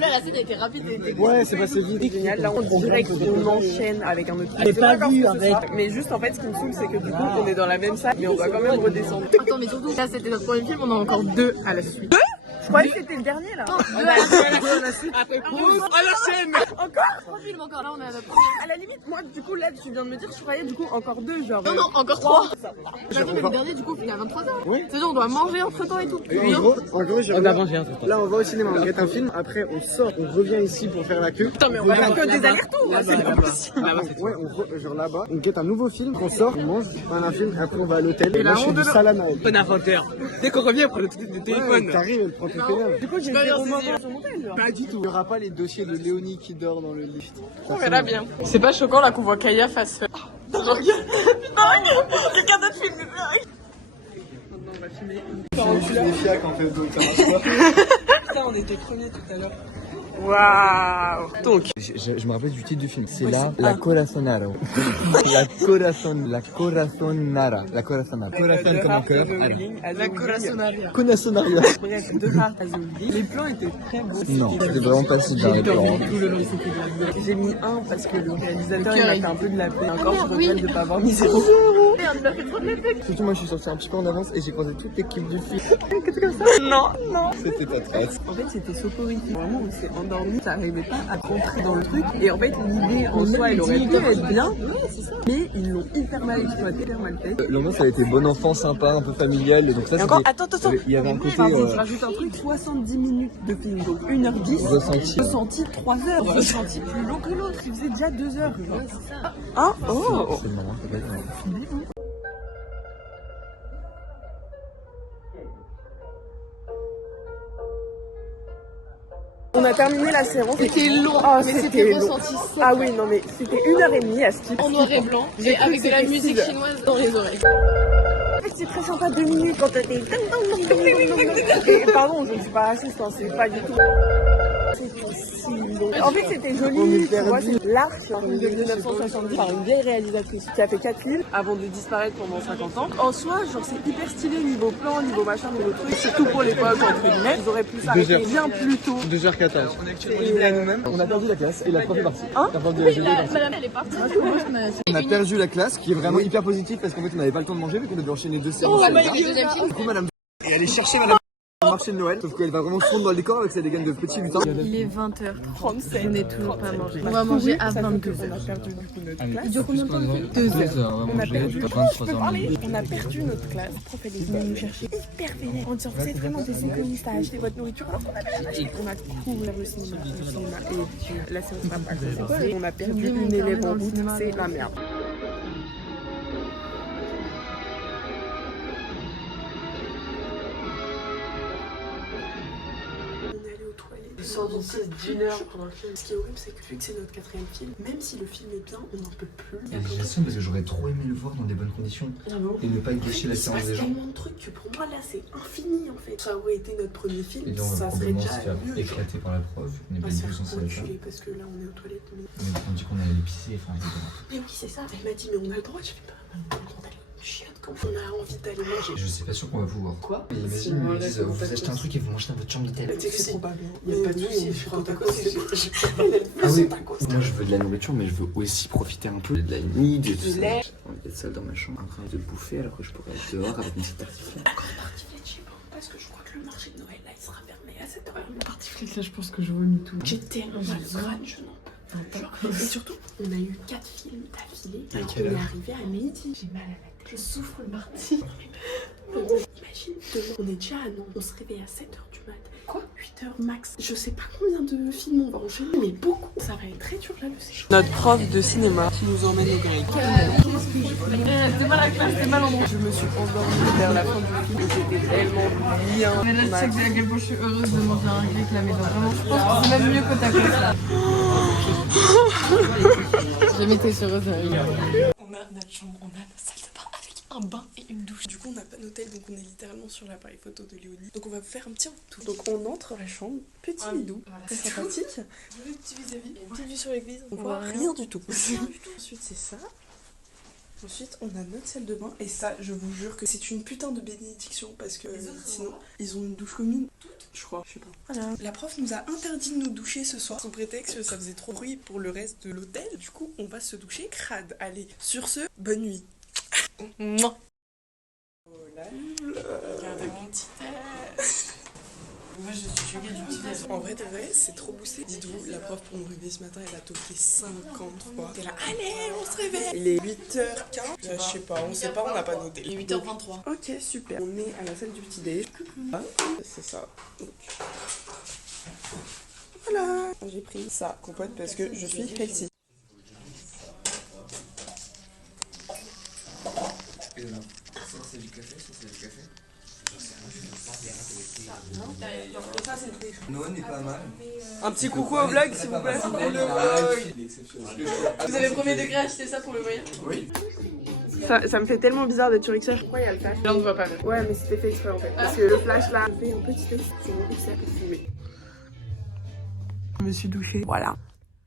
Là, la scène a été rapide et Ouais, c'est passé vite. C'est génial, là on dirait qu'on enchaîne avec un autre J'ai C'est pas encore vu, ce que ce arrête. sera. Mais juste en fait ce qui me saoule c'est que du coup on est dans la même salle mais on doit quand même redescendre. Attends, mais surtout, là c'était notre premier film, on a encore 2 à la suite. Je croyais que c'était le dernier là. On a la suite. Après pause. Oh la chaîne. Encore 3 films encore, là on est à la première. à la limite, moi du coup là tu viens de me dire je croyais du coup encore 2 genre. Non, non, encore 3. J'ai dit, mais le dernier du coup, il est à 23h. Oui. C'est-à-dire, on doit manger entre temps et tout. Et en gros, j'ai On a mangé un truc. Là, on va au cinéma, on guette un film, après on sort, on revient ici pour faire la queue. Putain mais on va faire que des allers-retours, hein, c'est pas possible. Ouais, genre là-bas, on guette un nouveau film, on sort, on mange, on a un film, et après on va à l'hôtel. Et là, je fais du salade. Bon inventeur. Dès qu'on revient, on prend le téléphone. Ouais, t'arrives, elle prend tes pénales. Du coup j'ai zéro moment sur mon tel. Pas du tout. Il n'y aura pas les dossiers de Léonie qui dort dans le lift. On verra bien. C'est pas choquant là qu'on voit Kaya face. Putain quelqu'un d'autre filme. Maintenant on va filmer. C'est des fiacs en fait, donc ça marche pas. Putain on était premiers tout à l'heure. Waouh. Donc Je me rappelle du titre du film. C'est la Corazonara. La Corazonara. La Corazonara. Corazon comme un cœur. La corazonaria. Corazonaria. Bref, deux rares à Zoldy. Les plans étaient très beaux. Non, c'était vraiment pas si bien les plans. Tout le long, c'était de la blague. J'ai mis 1 parce que le réalisateur il m'a fait un peu de la peine. Encore, je regrette de ne pas avoir mis 0. Surtout moi je suis sorti un petit peu en avance et j'ai croisé toute l'équipe du film. Non, non. C'était pas très. En fait, c'était soporifique. Vraiment, on s'est endormi. T'arrivais pas à rentrer dans le truc. Et en fait, l'idée en soi, elle aurait pu être bien. Mais ils l'ont hyper mal exploité, hyper mal fait. L'ambiance elle était bon enfant, sympa, un peu familiale. Donc ça Et encore, c'était. attends. Il y avait un côté. Pardon, je rajoute un truc. 70 minutes de film, donc 1h10. Ressenti. Ressenti 3 heures. Ressenti plus long que l'autre. Il faisait déjà 2 heures. Hein? Oh! C'est marrant, ça va être marrant. On a terminé la séance. C'était long, Ah, mais c'était c'était long. ressenti Ah oui, non mais c'était 1h30 à skip. en noir et blanc J'ai et cru avec que de la c'était musique 6 heures. chinoise dans les oreilles. En fait, c'est très sympa 2 minutes quand t'es. Et pardon, je ne suis pas raciste, hein, c'est pas du tout. C'était si long. En fait, c'était joli, tu vois, c'est l'arche de 1970 par une vieille réalisatrice qui a fait 4 films avant de disparaître pendant 50 ans. En soi, genre, c'est hyper stylé niveau plan, niveau machin, niveau truc. Surtout pour l'époque, entre guillemets. Ils auraient pu s'arrêter bien plus tôt. 2h14. On est actuellement livrés à nous-mêmes. On a perdu la classe et la prof est partie. Hein La prof de SVT est partie. Madame, elle est partie. On a perdu la classe qui est vraiment hyper positive parce qu'en fait on n'avait pas le temps de manger vu qu'on devait enchaîner 2 séances. Deuxième film. Du coup madame est allée chercher madame au marché de Noël sauf qu'elle va vraiment se fondre dans le décor avec sa dégaine de petits lutins. Il est 20h37. Je n'ai toujours pas mangé. On On va manger à ça fait 22h. qu'on a perdu du coup notre classe. Il dure combien de temps? 2 heures, on On va a perdu. manger Je peux parler. On a perdu notre classe. La prof elle est venue nous chercher hyper vénère en disant vous êtes vraiment des égoïstes à acheter votre nourriture alors qu'on a pas acheté. On a couru le cinéma et la séance n'a pas commencé. On a perdu une élève en route, c'est la merde. On est allé aux toilettes. On sort d'une sieste d'une heure pendant le film. Ce qui est horrible, c'est que vu que c'est notre 4e film, même si le film est bien, on n'en peut plus. Il y a des gestions parce que j'aurais trop aimé le voir dans des bonnes conditions et ne pas gâcher la Il se séance passe des gens. tellement de trucs que pour moi là c'est infini en fait. Ça aurait été notre premier film, Et donc on va ça serait probablement déjà se faire mieux. éclater par la prof, on n'est On pas va du se tout faire censé le faire. enculer parce que là on est aux toilettes. Mais on dit qu'on allait pisser, enfin etc. Mais oui c'est ça, elle m'a dit mais on a le droit, je fais pas. On a une chiotte quand on a envie d'aller manger. Je suis pas sûr qu'on va pouvoir. Quoi? Mais imagine, ils me disent vous achetez un truc et vous mangez dans votre chambre d'hôtel. C'est probable. Il n'y a pas de soucis, je suis en tacos. Ah oui, moi je veux de la nourriture mais je veux aussi profiter un peu de la nuit, de tout ça. lait. J'ai envie d'être seul dans ma chambre en train de bouffer alors que je pourrais être dehors avec une petite tartiflette. Encore un tartiflette chez moi parce que je crois que le marché de Noël là il sera fermé à cette heure. Le tartiflette là, je pense que je vomis tout. J'ai tellement mal au crâne, je n'en peux plus. Genre, et surtout, on a eu 4 films d'affilée. Alors quelle on est heure arrivé à midi. J'ai mal à la tête. Je souffre le mardi. Imagine Si demain on est déjà à Nantes, on se réveille à 7h du mat. Quoi 8h max. Je sais pas combien de films on va enchaîner, mais beaucoup. Ça va être très dur là le séjour. Notre prof de cinéma qui nous emmène au grec. C'est pas la classe, c'est pas l'endroit. Je me suis endormie vers la fin du film et c'était tellement bien. Mais là, tu sais à quel point je suis heureuse de manger un grec là, mais vraiment, je pense que c'est même mieux que ta classe là. J'ai jamais été si heureuse de ma vie. On a notre chambre, on a notre salle de bain avec un bain et une douche. Du coup, on n'a pas d'hôtel, donc on est littéralement sur l'appareil photo de Léonie. Donc on va faire un petit retour. Donc on entre dans la chambre, petit bidou, très sympathique. Le petit vis-à-vis, une petite vue sur l'église. On voit rien du tout. Ensuite, c'est ça. Ensuite, on a notre salle de bain. Et ça, je vous jure que c'est une putain de bénédiction parce que sinon, ils ont une douche commune. Je crois, je sais pas. Voilà. La prof nous a interdit de nous doucher ce soir sous prétexte que ça faisait trop bruit pour le reste de l'hôtel. Du coup, on va se doucher crade. Allez, sur ce, bonne nuit. Mouah. Oh là là. Regardez mon petit test. Moi je suis choquée du petit test. En vrai de vrai, c'est trop boosté. Dites-vous, la prof pour nous réveiller ce matin, elle a toqué 50 fois. Elle a allez, on se réveille. Il est 8h15. Je sais pas, on sait pas, on n'a pas noté. Il est 8h23. Ok, super. On est à la salle du petit déj. Ah, c'est ça. Donc. Voilà. J'ai pris ça, compote, parce que je suis healthy. Ça c'est du café, ça c'est du café. Non, n'est pas mal. Un petit coucou au vlog s'il vous plaît. Vous avez premier degré acheté ça pour le voyage? Oui. Ça me fait tellement bizarre d'être sur XR. Pourquoi il y a le flash? Là on ne voit pas. Ouais, mais c'était fait exprès en fait. Parce que le flash là, je fais un petit test sur mon XR pour filmer. Je me suis douchée. Voilà.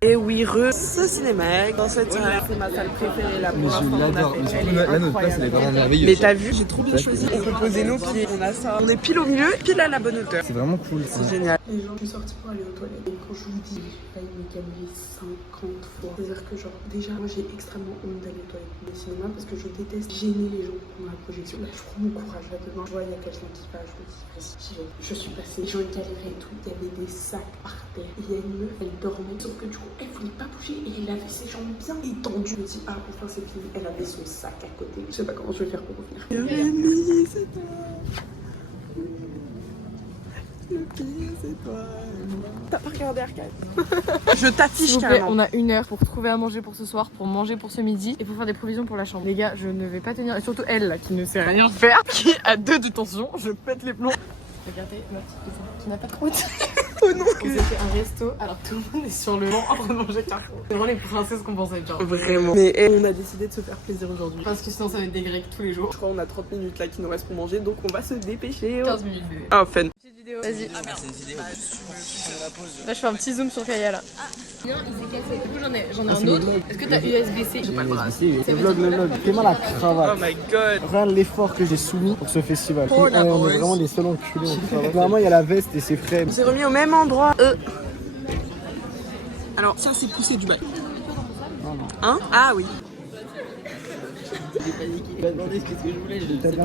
Et oui, ce cinéma, dans cette salle, c'est ma salle préférée là pour l'instant. Là, notre place, elle est vraiment merveilleuse. Mais t'as vu, j'ai trop bien choisi. On peut poser nos pieds, on a ça. On est pile au milieu, pile à la bonne hauteur. C'est vraiment cool. C'est génial. Les gens sont sortis pour aller aux toilettes. Et quand je vous dis, j'ai failli me calmer 50 fois. C'est-à-dire que genre, déjà, moi j'ai extrêmement honte d'aller aux toilettes au cinéma parce que je déteste gêner les gens pendant la projection. Là, je prends mon courage là devant. Je vois, il y a quelqu'un qui passe, je me dis, vas-y, j'y vais. Je suis passée, les gens ils galéraient et tout. Il y avait des sacs par terre. Il y a une meuf, elle dormait. Sauf que du coup, elle voulait pas bouger et elle avait ses jambes bien étendues. Je me dis, ah, enfin c'est fini. Elle avait son sac à côté. Je sais pas comment je vais faire pour revenir. Rémi, c'est toi. Le pire, c'est toi. T'as pas regardé Arcade? Je t'affiche carrément. On a 1 heure pour trouver à manger pour ce soir, pour manger pour ce midi et pour faire des provisions pour la chambre. Les gars, je ne vais pas tenir. Et surtout elle là qui ne sait rien faire, qui a 2 de tension. Je pète les plombs. Regardez ma petite cousine qui n'a pas trop de. Oh non. On s'est fait un resto alors tout le monde est sur le banc en train de manger Carrefour. C'est vraiment les princesses qu'on pensait genre. Vraiment. Mais on a décidé de se faire plaisir aujourd'hui. Parce que sinon ça va être des grecs tous les jours. Je crois qu'on a 30 minutes là qui nous restent pour manger, donc on va se dépêcher. 15 minutes bébé. Ah, fun. Petite vidéo. Vas-y. Là je fais un petit zoom sur Kaya là. Bien, il s'est cassé. Du coup j'en ai un autre. Est-ce que t'as USB-C? J'ai pas le bras. Le vlog. Fais-moi la cravate. Oh my god. Regarde l'effort que j'ai soumis pour ce festival. On est vraiment les seuls enculés. Normalement, il y a la veste et ses frères. On s'est remis au même endroit. Alors, ça, c'est poussé du bail. Hein? Ah oui. T'as bien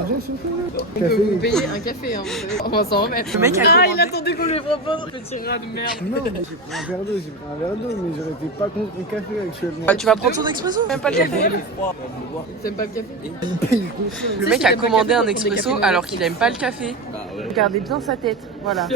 fait ce On peut vous payer un café, hein, vous savez. On va s'en remettre. Le mec a il commandé. attendait qu'on lui propose. Petit rat de merde. Non, mais j'ai pris un verre d'eau, mais j'aurais été pas contre le café actuellement. Bah, tu vas prendre son expresso? Même pas le café? T'aimes pas le café? Le mec a commandé un expresso alors qu'il aime pas le café. Regardez bien sa tête. Voilà.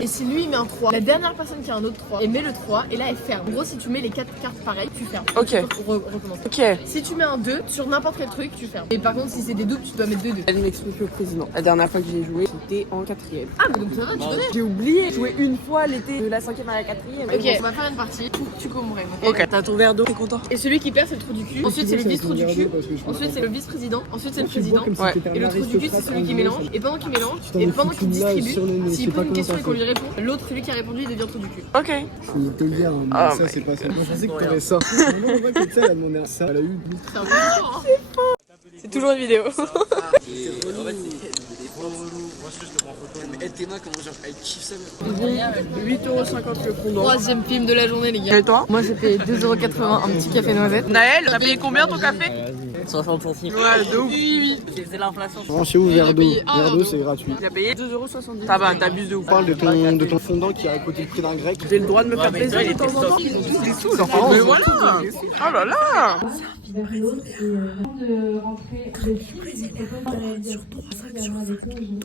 Et si lui il met un 3, la dernière personne qui a un autre 3, et met le 3, et là elle ferme. En gros, si tu mets les 4 cartes pareilles, tu fermes. Ok. Tu peux recommencer. Ok. Si tu mets un 2, sur n'importe quel truc, tu fermes. Et par contre, si c'est des doubles, tu dois mettre 2-2. Elle m'explique au président. La dernière fois que j'ai joué, c'était en 4ème. Ah, mais donc ça va, tu connais. J'ai oublié. Jouer une fois l'été de la 5ème à la 4ème. Ok, on va faire une partie. Tu comprends. Ok. T'as ton verre d'eau, t'es content? Et celui qui perd, c'est le trou du cul. Ensuite, c'est le vice-trou du cul. Ensuite, c'est le vice-président. Ensuite, c'est le président. Ouais. Et le trou du cul, c'est celui qui mélange. Et pendant qu'il mélange, et pendant qu'il distribue, s'il pose une question et qu'on lui répond, l'autre, celui qui a répondu, il devient trou du cul. Ok. Je peux te le dire, mais Ah, ça c'est pas ça. Moi je pensais que t'aurais ça. Non, on voit que ça, elle a demandé ça. Elle a eu. C'est un peu fort, hein. C'est toujours une vidéo. Elle Théma, comment genre, elle kiffe ça. 8,50€ le fondant. 3e film de la journée, les gars. Et toi? Moi, j'ai payé 2,80€ un petit café noisette. Naël, t'as payé combien ton café? 60 centimes. Ouais, de ouf. C'est l'inflation. Branchez-vous verre d'eau. Verre d'eau, c'est gratuit. Il a payé 2,70 €. Ça va, t'abuses de ouf. On parle de ton fondant qui a coûté le prix d'un grec. J'ai le droit de me faire plaisir de temps en temps. Mais voilà. Oh là là. De rentrer le film, on peut réaliser également avec nous.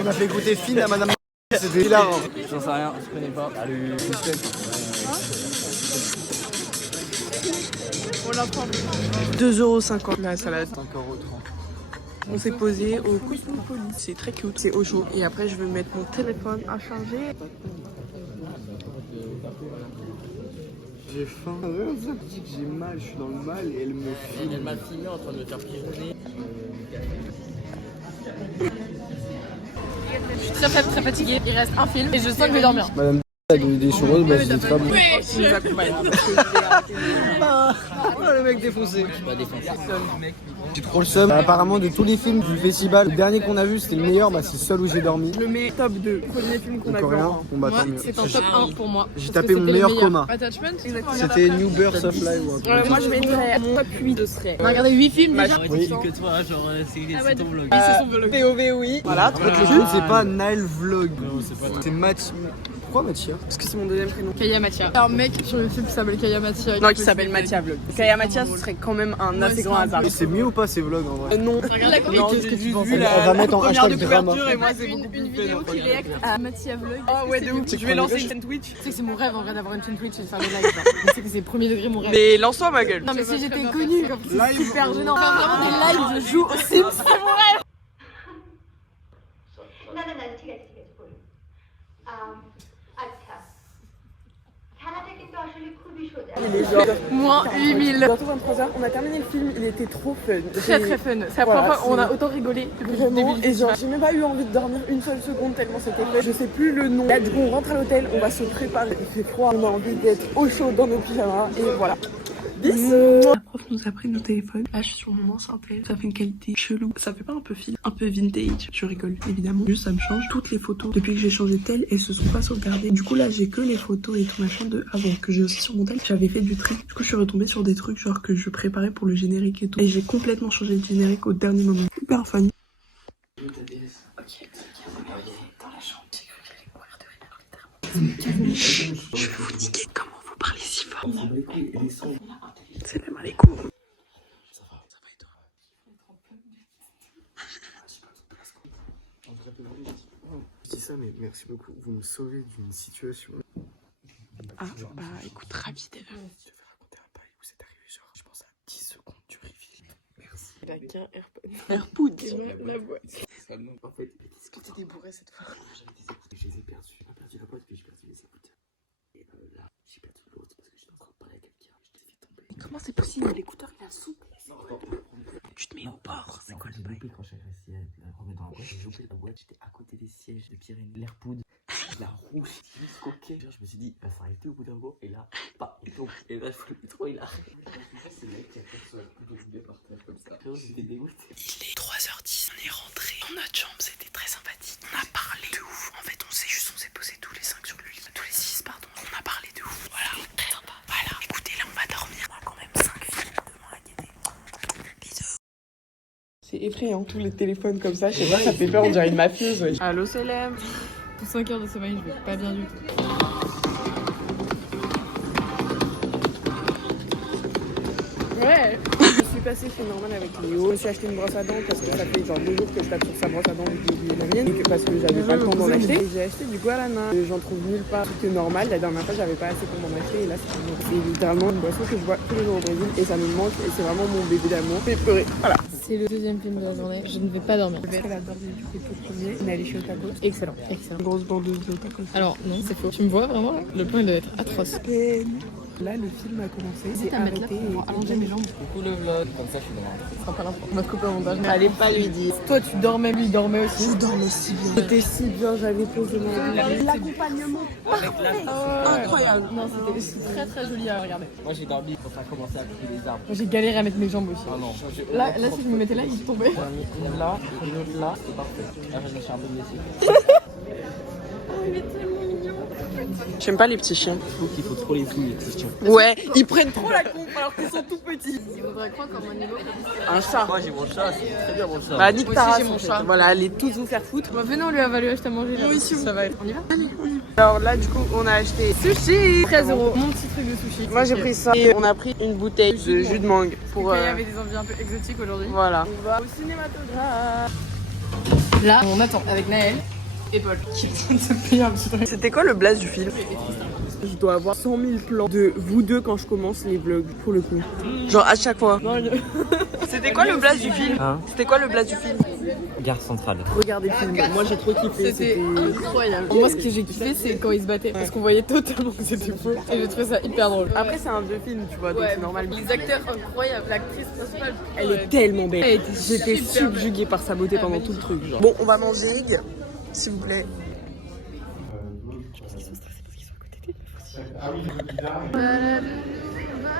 On a fait goûter fine à madame. C'était hilarant. J'en sais rien, je connais pas. Salut. 2,50 € la salade. 5,30 €. On s'est posé au Cosmopolis. C'est très cute. C'est au chaud. Et après, je vais mettre mon téléphone à charger. J'ai faim. Elle me dit que j'ai mal, je suis dans le mal et elle me filme. Elle m'a filmé en train de me faire pigeonner. Je suis très faible, très fatiguée. Il reste un film et je sens que je vais dormir. Madame a des choses, bah c'est pas bon. Oh le mec défoncé. Je suis pas défoncé. J'ai trop le seum. Apparemment de tous les films du festival, le dernier qu'on a vu c'était le meilleur, bah c'est Seul où j'ai dormi. Je le mets top 2. Premier film qu'on a vu. Coréen, bon bah Moi, tant mieux. c'est un top 1 pour moi. J'ai Parce tapé que mon c'était meilleur les meilleurs. coma. Attachment, exactement. C'était New Birth of Life. Moi, je mettrais mon top 8 de serait. On a regardé 8 films déjà. Oui. Que toi, genre, c'est ton vlog. Oui, c'est son vlog. POV, oui. Voilà. En fait, le film c'est pas Nile Vlog. C'est Match. Pourquoi Mathia? Parce que c'est mon deuxième prénom. Kaya Mathia. Un mec sur le film qui s'appelle Kaya Mathia. Non, qui s'appelle Mathia Vlog. Kaya Mathia, ce serait quand même un assez grand hasard. Et c'est mieux ou pas ces vlogs en vrai? Non. Non, qu'est-ce que tu penses? On va mettre en hashtag drama. Et moi, c'est beaucoup Une plus vidéo qui réacte à Mathia Vlog. Oh ouais, de ouf. Je vais lancer une chaîne Twitch. Tu sais que c'est mon rêve en vrai d'avoir une chaîne Twitch et de faire des lives. Genre. Tu sais que c'est premier degré mon rêve. Mais lance-toi, ma gueule. Non mais si j'étais connue, comme c'est super gênant. Faire vraiment des lives, je joue aux Sims, c'est mon rêve. না না না ঠিক আছে বলুন আচ্ছা খেলাটা কিন্তু আসলে খুবই সোজা Moins 8000. Bientôt 23 h. On a terminé le film. Il était trop fun. Très très fun. C'est la première fois où on a autant rigolé depuis le Vraiment, début. et genre j'ai même pas eu envie de dormir une seule seconde tellement c'était fait. Je sais plus le nom. Là du coup on rentre à l'hôtel, on va se préparer. Il fait froid, on a envie d'être au chaud dans nos pyjamas et voilà. Bisous. La prof nous a pris nos téléphones. Là je suis sur mon ancien tel. Ça fait une qualité chelou. Ça fait pas un peu film, un peu vintage. Je rigole évidemment. Juste ça me change. Toutes les photos depuis que j'ai changé de tel, elles se sont pas sauvegardées. Du coup là j'ai que les photos et tout machin de avant que j'ai aussi sur mon tel. J'avais fait du tri. Du coup je suis retombée sur des trucs genre que je préparais pour le générique et tout. Et j'ai complètement changé de générique au dernier moment. Super fun. Je vais vous niquer comment vous parlez si fort. Salam alaikum. Je dis ça mais merci beaucoup, vous me sauvez d'une situation. Ah bah écoute, ravi d'être. Je vais raconter un bail où c'est arrivé genre je pense à 10 secondes du reveal. Merci. Il a qu'un AirPod. La boîte. En fait, Est-ce que t'étais bourré cette fois? j'avais des écouteurs, je les ai perdus. J'ai perdu la boîte puis j'ai perdu les écouteurs. Et là, j'ai perdu l'autre parce que j'étais en train de parler à quelqu'un. Je t'ai fait tomber. Comment c'est possible? L'écouteur il a sauté. Tu te mets au bord. C'est quoi le bail? Quand j'ai réussi à la remettre dans la boîte, j'ai loupé la boîte, j'étais à côté des sièges de Pierre l'AirPod. La rouge, jusqu'au quai. Je me suis dit, va s'arrêter au bout d'un moment. Et là, pas, il tombe. Et là, je voulais trop, il arrête. C'est le mec qui a fait ça, le boulet par terre comme ça. J'étais dégoûté. Il est 3h10, on est rentré dans notre chambre, c'était très sympathique. On a parlé de ouf. En fait, on s'est posé tous les 5 sur le lit. Tous les 6, pardon. On a parlé de ouf. Voilà, très sympa. Voilà, écoutez, là, on va dormir. On a quand même 5 films devant la télé. Bisous. C'est effrayant, tous les téléphones comme ça. Je sais pas, ça fait peur, on dirait une mafieuse. Ouais. Allô, Célèbre. Pour 5 heures de sommeil, je vais pas bien du tout. Ouais. Je suis passée chez Norman avec Léo. Je me suis acheté une brosse à dents parce que ça fait genre 2 jours que je tape sur sa brosse à dents vu que j'ai oublié la mienne. Et que parce que j'avais pas le temps d'en acheter. Et j'ai acheté du guarana. J'en trouve nulle part. C'était normal. La dernière fois, j'avais pas assez pour m'en acheter. Et là, c'est littéralement une boisson que je bois tous les jours au Brésil. Et ça me manque. Et c'est vraiment mon bébé d'amour. J'ai pleuré. Voilà. C'est le deuxième film de la journée. Je ne vais pas dormir. Elle a dormi du coup tout premier. On est allé chez Otago. Excellent, excellent. Grosse bandeuse de Otago. Alors non, c'est faux. Tu me vois vraiment là? Le plan il doit être atroce. Là, le film a commencé. Hésite à mettre là pour allonger mes jambes. Coucou le vlog, comme ça je suis devant. Ce sera pas l'instant. On va te couper au montage. Allez pas lui dire. Toi, tu dormais, lui, il dormait aussi. Je dormais si bien. C'était si bien, j'avais posé mon lit. L'accompagnement parfait. Incroyable. Non, c'était très très joli à regarder. Moi j'ai dormi quand ça a commencé à couper les arbres. Moi, j'ai galéré à mettre mes jambes aussi. Ah non, Là, si je me mettais là, il tombait. j'en ai mis une là, une autre là, c'est parfait. Là je me suis un peu blessé. J'aime pas les petits chiens. Je trouve qu'il faut trop les fouiller, ces chiens. Ouais, ils prennent trop la pompe alors qu'ils sont tout petits. Il faudrait quoi comme animaux? Un chat. Moi j'ai mon chat, c'est très bien mon chat. Bah, nique Moi ta aussi, race, j'ai mon en fait. chat. Voilà, allez tous vous faire foutre. Bah, venez, on lui a valu acheter à manger. Là. Moi aussi, ça va être. On y va? Alors là, du coup, on a acheté sushi. 13 €. Mon petit truc de sushi. Moi, j'ai pris ça. Et on a pris une bouteille de jus de mangue. Pour, Il y avait des envies un peu exotiques aujourd'hui. voilà. On va au cinématographe. Là, on attend avec Naël et Paul qui sont de se payer un petit truc. C'était quoi le blaze du film? Je dois avoir 100 000 plans de vous deux quand je commence les vlogs, pour le coup. Genre à chaque fois. C'était quoi le blaze du film? Hein? C'était quoi le blaze du film? Gare centrale. Regardez le film. Moi j'ai trop kiffé. C'était incroyable. Moi, ce que j'ai kiffé, c'est quand ils se battaient. Parce qu'on voyait totalement que c'était faux. Et j'ai trouvé ça hyper drôle. Après c'est un vieux film, tu vois, donc c'est normal. Les acteurs incroyables. L'actrice principale. Elle est tellement belle. Elle était J'étais super subjuguée par sa beauté pendant tout le truc. Genre. Bon, on va manger, s'il vous plaît.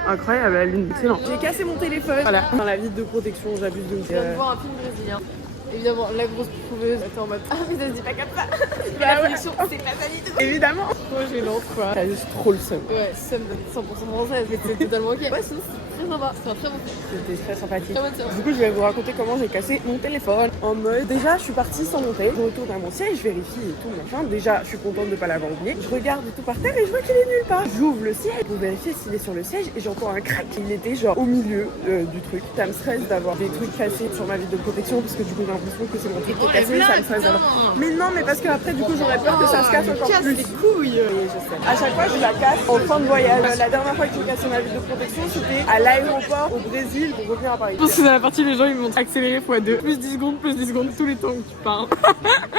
Incroyable la lune, excellent. J'ai cassé mon téléphone. Voilà, dans la vitre de protection, j'abuse de Je viens de voir un film brésilien. Évidemment, la grosse prouveuse était en mode ah, mais ça se dit pas comme ça. Bah La ouais. production, c'est pas ça du tout. Évidemment. Trop gênante quoi. T'as juste trop le seum. Ouais, somme 100% française, mais c'est totalement ok. Ouais, sinon c'est très sympa. C'est un très bon film. C'était très sympathique. Très bonne séance. Du coup, je vais vous raconter comment j'ai cassé mon téléphone. En mode, déjà, je suis partie sans monter. Je retourne à mon siège, je vérifie et tout, machin. Déjà, je suis contente de pas l'avoir oublié. Je regarde tout par terre et je vois qu'il est nulle part. J'ouvre le siège pour vérifier s'il est sur le siège et j'entends un crack. Il était genre au milieu du truc. Ça me stresse d'avoir des trucs cassés sur ma vitre de protection parce que du coup, j'ai l'impression que c'est mon truc qui est cassé. Ça me stresse d'avoir. Mais non, mais parce qu'après, du coup, j'aurais peur que ça se casse encore plus. couilles. Oui, je sais. À chaque fois, je la casse en fin de voyage. La dernière fois que j'ai cassé ma vitre de protection, c'était à l'aéroport au Brésil pour revenir à Paris. Je pense que dans la partie, les gens ils vont accélérer x2. Plus 10 secondes, tous les temps que tu parles.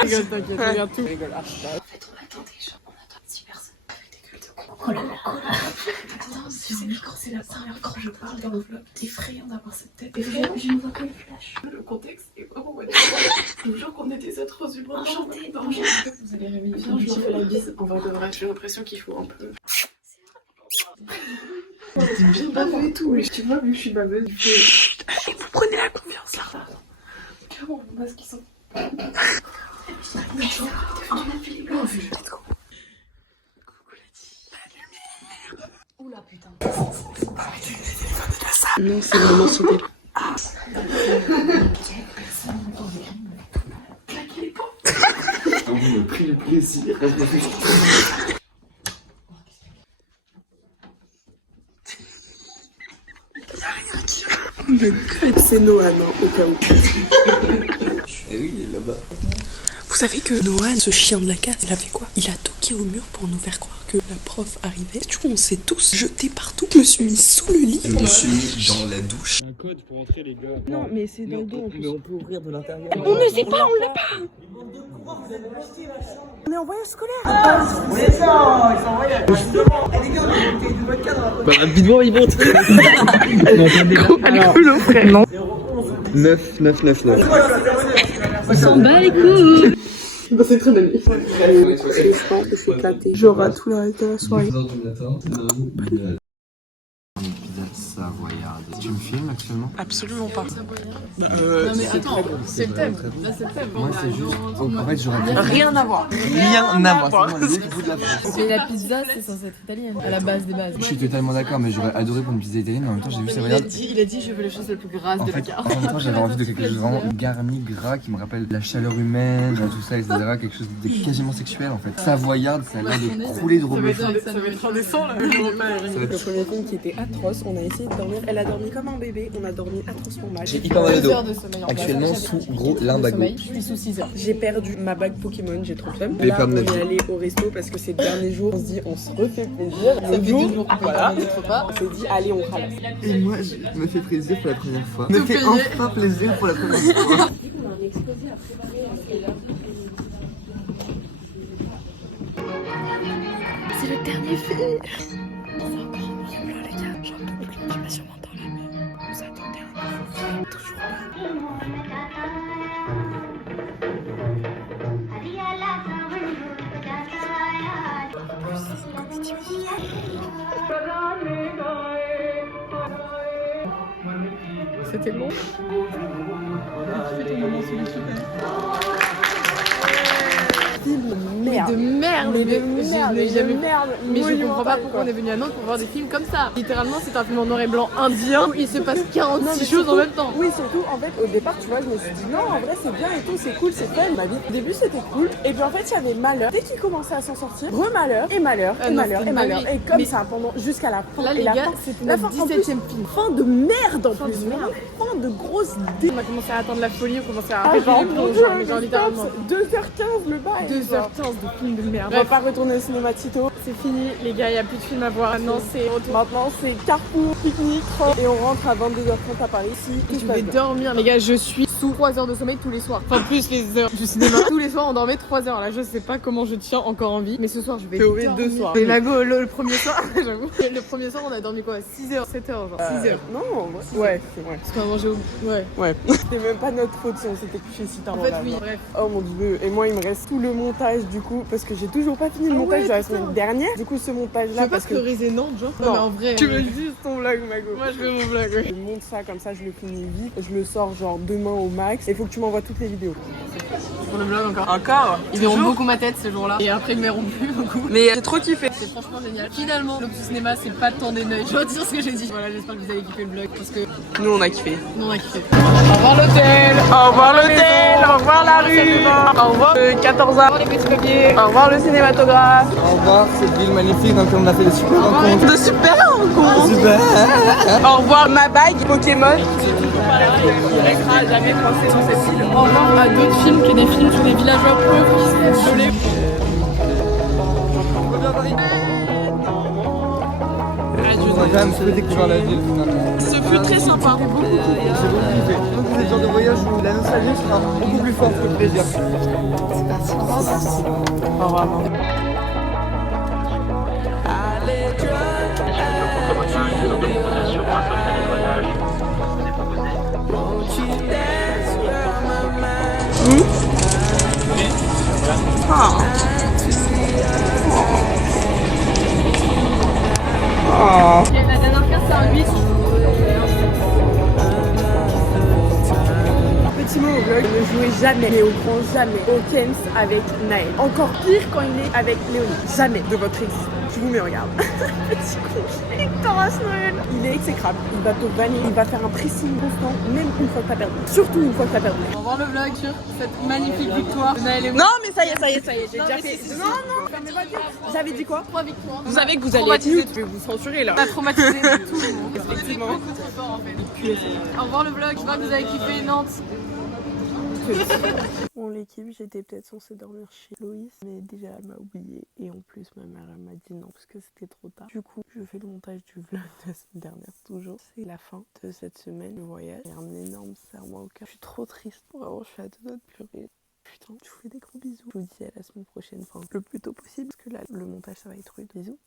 Rigole, t'inquiète, regarde tout. Rigole. En fait, on attend des gens, on attend 10 personnes avec des gueules de con. Oh là là. Attends, tu sais, quand c'est la première fois que je parle dans le vlog, effrayant d'avoir cette tête. Effrayant, je ne vois que le flash. Le contexte est vraiment bon. Le jour qu'on est des êtres humains. Enchanté. Vous allez réveiller. Je leur fais la bise. En vrai de vrai, j'ai l'impression qu'il faut un peu. T'es bien bavé et tout, mais tu vois, vu que je suis baveuse, il faut. Allez, vous prenez la confiance là. Clairement, mon masque, ils sont. On a fait les blancs. Oula putain. Non, c'est vraiment sauté. On me pris le plaisir. C'est Noah, non, au cas où. Eh oui, il est là-bas. Vous savez que Noah, ce chien de la casse, il a fait quoi? Il a toqué au mur pour nous faire croire que la prof arrivait. Du coup, on s'est tous jetés partout. Je me suis mis sous le lit. Je me suis mis dans la douche. Un code pour entrer, les gars. Non, mais c'est dans le dos en plus. Mais on peut ouvrir de l'intérieur. On ne sait pas, on l'a pas. On est en voyage scolaire. Bah rapidement il monte. Elle est cool, frère. Non. 9, 9, 9, 9. On s'en bat les couilles. C'est très belle. Je suis éclatée. J'aurai tout le reste de la soirée. Savoyarde. Tu me filmes actuellement? Absolument pas. Non mais attends, c'est le thème. Là c'est le thème. Moi c'est juste. En fait j'aurais pu. Rien à voir. Rien à voir. C'est moi le bout de la France. Mais la pizza c'est censé être italienne. À la base des bases. Je suis totalement d'accord, mais j'aurais adoré pour une pizza italienne, mais en même temps j'ai vu Savoyarde. Il a dit je veux les choses les plus grasses En de la fait, carte. en même temps j'avais envie de quelque chose de vraiment garni, gras, qui me rappelle la chaleur humaine, tout ça, etc. Quelque chose de quasiment sexuel en fait. Savoyarde, ça a l'air de crouler de reblochon. Ça va être indécent là. Le premier film qui était atroce, on a essayé de dormir. Elle a dormi comme un bébé, on a dormi atrocement mal. J'ai hyper mal au dos. 2 heures de sommeil en bas. Actuellement sous gros limbago. Je suis sous 6 heures. J'ai perdu ma bague Pokémon, j'ai trop flemme. Les Là, femmes on de est la vie. allé au resto parce que c'est le dernier jour. On se dit, on se refait plaisir. Ça fait 2 jours qu'on peut voilà. pas notre repas. On s'est dit, allez, on ralasse. Et moi je me fais plaisir pour la première fois. Tout Me fais payé. enfin plaisir pour la première fois. C'est le dernier film. C'était bon. Merde. De merde, Mais mais de merde, je n'ai jamais vu. merde. Mais je comprends pas monumentale, pourquoi quoi. on est venu à Nantes pour voir des films comme ça. Littéralement, c'est un film en noir et blanc indien où il se passe 46 Non, mais choses surtout- en même temps. Oui, surtout, en fait, au départ, tu vois, je me suis dit non, en vrai, c'est bien et tout, c'est cool, c'est fun. Ma vie, au début, c'était cool. Et puis, en fait, il y avait malheur. Dès qu'il commençait à s'en sortir, remalheur, et malheur, Ah et non, malheur, c'était et une malheur. dinguerie. Et comme Mais- ça, pendant, jusqu'à la fin. Là, et les la gars, fin, c'était la notre fin, en plus, 17ème film. fin de merde, en Fin plus. de merde. Fin de grosse On a commencé à attendre la folie, on commençait à Ah, rêver genre, les mon plombs, Dieu, mais genre littéralement. 2h15 le bail. 2h15 de film de merde. On va Bref, pas retourner au cinéma Tito. c'est fini, les gars, il n'y a plus de film à voir. Non, c'est retour. Maintenant, c'est Carrefour, pique-nique, et on rentre à 22h30 à Paris. Si tout se Je passe vais bien. dormir, les gars, je suis sous 3 heures de sommeil tous les soirs. Enfin, plus les heures du cinéma. Tous les soirs, on dormait 3 heures. Là, je sais pas comment je tiens encore en vie. Mais ce soir, je vais T'es au dormir. deux soirs. Mais Mago, le premier soir, j'avoue. Le premier soir, on a dormi quoi 6 heures, 7 heures, genre. 6 heures. Non, ouais, c'est vrai. Parce qu'on a mangé au. Ouais. Ouais. C'était même pas notre faute si on s'était couché si tard. En dans fait, la oui, nuit. bref. Oh mon dieu. Et moi, il me reste tout le montage du coup, parce que j'ai toujours pas fini le montage ouais, de la putain. semaine dernière. Du coup, ce montage Tu là, veux pas parce que. prioriser Nantes, genre Non. mais en vrai. Tu veux juste ton vlog, Mago. Moi, je veux mon vlog, oui. Je monte ça comme ça, je le finis vite. Je le sors genre demain au max. Il faut que tu m'envoies toutes les vidéos. Pour le vlog encore. Encore. Ils verront beaucoup ma tête ce jour-là. Et après, ils me verront plus beaucoup. Mais j'ai trop kiffé. C'est franchement génial. Finalement, l'Opus Cinéma, c'est pas tant des neuils. Je retire ce que j'ai dit. Voilà, j'espère que vous avez kiffé le vlog parce que Nous, on a kiffé. nous, on a kiffé. Au revoir l'hôtel. Au revoir l'hôtel, au revoir la rue, au revoir le 14A, Les petits papiers. au revoir le cinématographe. Au revoir cette ville magnifique dans laquelle on a fait des super rencontres. De super rencontres. Super. Au revoir ma bague Pokémon. Il restera jamais coincé sur cette île. Au revoir à d'autres films que des films sur des villageois pauvres qui se font violer. On a quand même fait découvrir la ville finalement. Ce fut très sympa. J'ai beaucoup kiffé. Donc c'est le genre de voyage où la nostalgie sera beaucoup plus forte que le plaisir. Au revoir. La dernière carte, c'est un 8. Petit mot au vlog, ne jouez jamais, mais au grand jamais, au Kens avec Naël. Encore pire quand il est avec Léonie. Jamais de votre existence. Je vous mets en garde. Petit con, Victor Noël. Il est exécrable. Il va te bannir. Il va faire un pressing constant, même une fois que t'as perdu. Surtout une fois que t'as perdu. Au revoir le vlog sur cette magnifique victoire de Naël et moi. Non, mais ça y est, j'ai Non, déjà mais fait. si, si, Non, non, fermez pas dire. J'avais dit quoi? 3 victoires. Vous savez que vous allez être Traumatisé. mute. Je vais vous censurer là. On a traumatisé de tout le monde. Effectivement. Beaucoup trop fort en fait. Au revoir le vlog, j'espère que vous avez kiffé Nantes. Bon l'équipe, j'étais peut-être censée dormir chez Loïs, mais déjà elle m'a oublié et en plus ma mère elle m'a dit non parce que c'était trop tard. Du coup, je fais le montage du vlog de la semaine dernière toujours. C'est la fin de cette semaine, le voyage. Et un énorme serrement au cœur. Je suis trop triste, vraiment je suis à deux doigts de pleurer. Putain, je vous fais des gros bisous. Je vous dis à la semaine prochaine, enfin le plus tôt possible parce que là le montage ça va être rude. Bisous.